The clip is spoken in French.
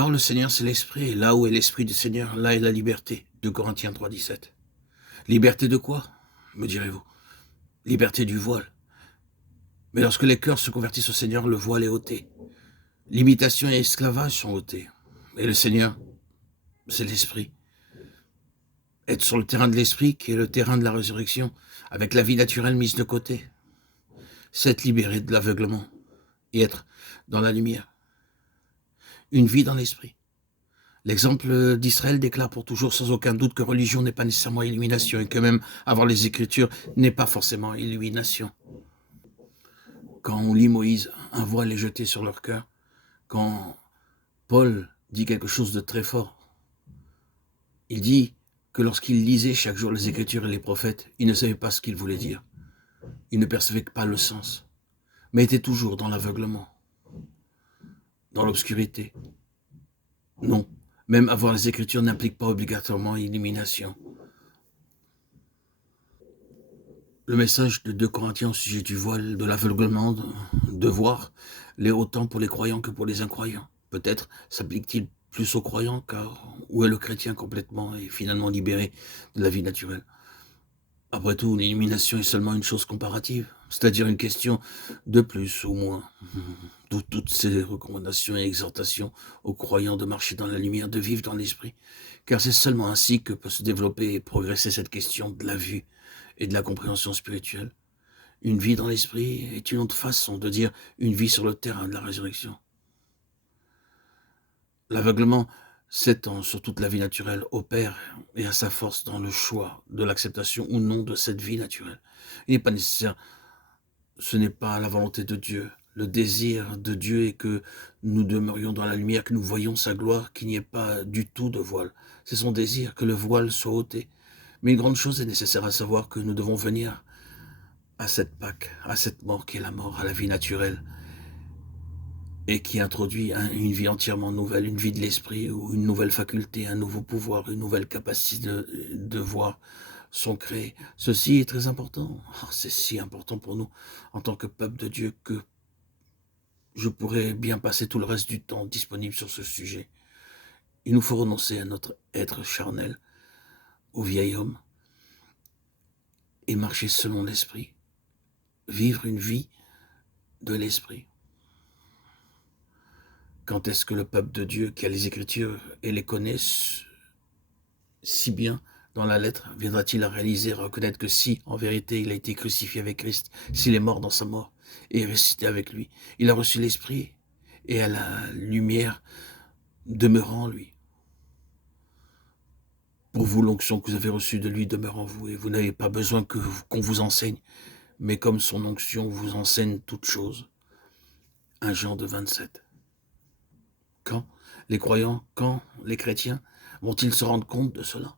Or, le Seigneur, c'est l'Esprit, et là où est l'Esprit du Seigneur, là est la liberté. 2 Corinthiens 3, 17. Liberté de quoi, me direz-vous? Liberté du voile. Mais lorsque les cœurs se convertissent au Seigneur, le voile est ôté. Limitation et esclavage sont ôtés. Et le Seigneur, c'est l'Esprit. Être sur le terrain de l'Esprit, qui est le terrain de la résurrection, avec la vie naturelle mise de côté. C'est être libéré de l'aveuglement et être dans la lumière. Une vie dans l'Esprit. L'exemple d'Israël déclare pour toujours sans aucun doute que religion n'est pas nécessairement illumination et que même avoir les Écritures n'est pas forcément illumination. Quand on lit Moïse, un voile est jeté sur leur cœur. Quand Paul dit quelque chose de très fort, il dit que lorsqu'il lisait chaque jour les Écritures et les prophètes, il ne savait pas ce qu'il voulait dire. Il ne percevait pas le sens, mais était toujours dans l'aveuglement, dans l'obscurité. Non, même avoir les Écritures n'implique pas obligatoirement illumination. Le message de 2 Corinthiens au sujet du voile, de l'aveuglement, de voir, l'est autant pour les croyants que pour les incroyants. Peut-être s'applique-t-il plus aux croyants, car où est le chrétien complètement et finalement libéré de la vie naturelle? Après tout, l'illumination est seulement une chose comparative, c'est-à-dire une question de plus ou moins. D'où toutes ces recommandations et exhortations aux croyants de marcher dans la lumière, de vivre dans l'esprit, car c'est seulement ainsi que peut se développer et progresser cette question de la vue et de la compréhension spirituelle. Une vie dans l'esprit est une autre façon de dire une vie sur le terrain de la résurrection. L'aveuglement s'étend sur toute la vie naturelle, opère et a sa force dans le choix de l'acceptation ou non de cette vie naturelle. Il n'est pas nécessaire, ce n'est pas la volonté de Dieu. Le désir de Dieu est que nous demeurions dans la lumière, que nous voyions sa gloire, qu'il n'y ait pas du tout de voile. C'est son désir que le voile soit ôté. Mais une grande chose est nécessaire à savoir que nous devons venir à cette Pâque, à cette mort qui est la mort, à la vie naturelle, et qui introduit une vie entièrement nouvelle, une vie de l'esprit, ou une nouvelle faculté, un nouveau pouvoir, une nouvelle capacité de voir sont créés. Ceci est très important. C'est si important pour nous en tant que peuple de Dieu que je pourrais bien passer tout le reste du temps disponible sur ce sujet. Il nous faut renoncer à notre être charnel, au vieil homme, et marcher selon l'esprit, vivre une vie de l'esprit. Quand est-ce que le peuple de Dieu qui a les Écritures et les connaît si bien dans la lettre, viendra-t-il à réaliser, à reconnaître que si, en vérité, il a été crucifié avec Christ, s'il est mort dans sa mort et ressuscité avec lui, il a reçu l'Esprit et à la lumière demeurant en lui. Pour vous, l'onction que vous avez reçue de lui demeure en vous et vous n'avez pas besoin qu'on vous enseigne, mais comme son onction vous enseigne toutes choses. 1 Jean 2, 27. Quand les croyants, quand les chrétiens vont-ils se rendre compte de cela?